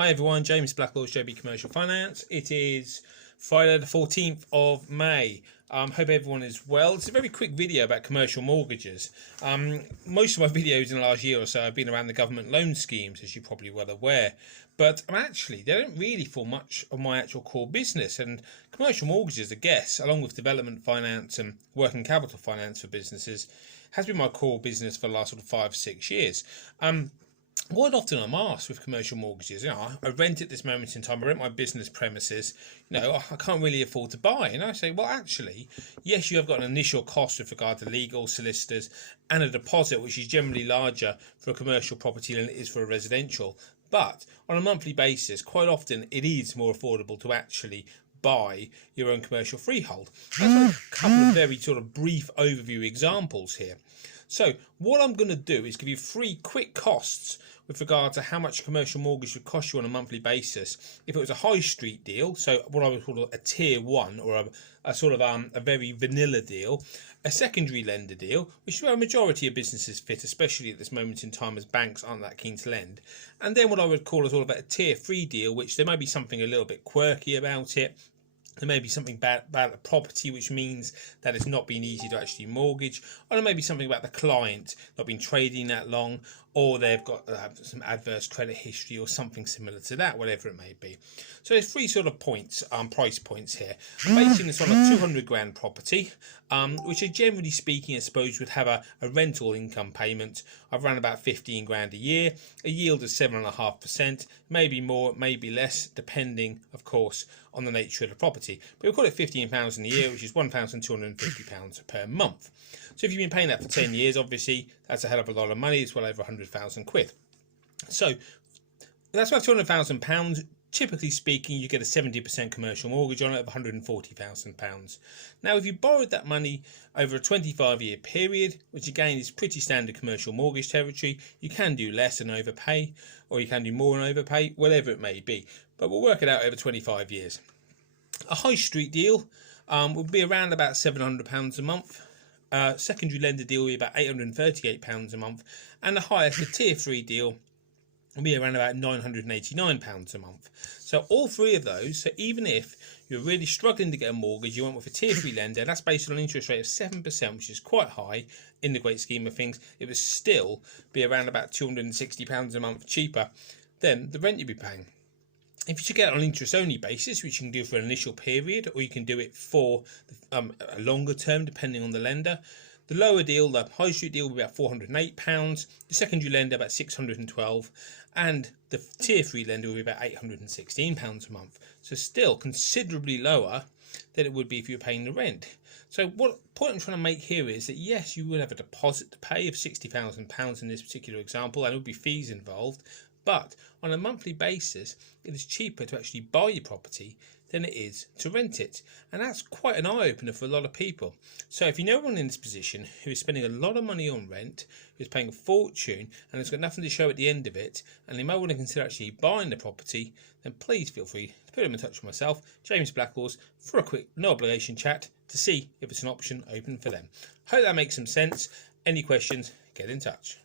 Hi everyone, James Blackwell's JB Commercial Finance. It is Friday the 14th of May. Hope everyone is well. It's a very quick video about commercial mortgages. Most of my videos in the last year or so have been around the government loan schemes, as you're probably well aware. But actually, they don't really form much of my actual core business. And commercial mortgages, I guess, along with development finance and working capital finance for businesses, has been my core business for the last sort of 5-6 years. Quite often I'm asked with commercial mortgages, I rent at this moment in time, I rent my business premises, I can't really afford to buy. And I say, well, actually, yes, you have got an initial cost with regard to legal, solicitors, and a deposit, which is generally larger for a commercial property than it is for a residential. But on a monthly basis, quite often it is more affordable to actually buy your own commercial freehold. That's a couple of very sort of brief overview examples here. So what I'm going to do is give you 3 quick costs with regard to how much a commercial mortgage would cost you on a monthly basis if it was a high street deal, so what I would call a tier 1 or a sort of a very vanilla deal, a secondary lender deal, which is where a majority of businesses fit, especially at this moment in time as banks aren't that keen to lend, and then what I would call a sort of a tier 3 deal, which there may be something a little bit quirky about it. There may be something bad about the property, which means that it's not been easy to actually mortgage, or there may be something about the client not been trading that long, or they've got some adverse credit history or something similar to that, whatever it may be. So there's 3 sort of points, price points here. I'm basing this on a 200 grand property, which are generally speaking, I suppose, would have a rental income payment of around about 15 grand a year, a yield of 7.5%, maybe more, maybe less, depending, of course, on the nature of the property. But we'll call it £15 a year, which is £1,250 per month. So if you've been paying that for 10 years, obviously, that's a hell of a lot of money. It's well over 100,000 quid. So that's about £200,000. Typically speaking, you get a 70% commercial mortgage on it of £140,000. Now, if you borrowed that money over a 25-year period, which again is pretty standard commercial mortgage territory, you can do less and overpay, or you can do more and overpay, whatever it may be. But we'll work it out over 25 years. A high street deal would be around about £700 a month. Secondary lender deal will be about £838 a month. And the highest, a tier 3 deal, will be around about £989 a month. So all 3 of those, so even if you're really struggling to get a mortgage, you went with a tier 3 lender, that's based on an interest rate of 7%, which is quite high in the great scheme of things, it would still be around about £260 a month cheaper than the rent you'd be paying. If you should get it on an interest-only basis, which you can do for an initial period, or you can do it for a longer term, depending on the lender, the lower deal, the high street deal, will be about £408, the secondary lender about £612, and the tier 3 lender will be about £816 a month. So still considerably lower than it would be if you were paying the rent. So what point I'm trying to make here is that yes, you would have a deposit to pay of £60,000 in this particular example, and there would be fees involved. But on a monthly basis, it is cheaper to actually buy your property than it is to rent it. And that's quite an eye-opener for a lot of people. So if you know anyone in this position who is spending a lot of money on rent, who's paying a fortune, and has got nothing to show at the end of it, and they might want to consider actually buying the property, then please feel free to put them in touch with myself, James Blackwells, for a quick, no obligation chat to see if it's an option open for them. Hope that makes some sense. Any questions, get in touch.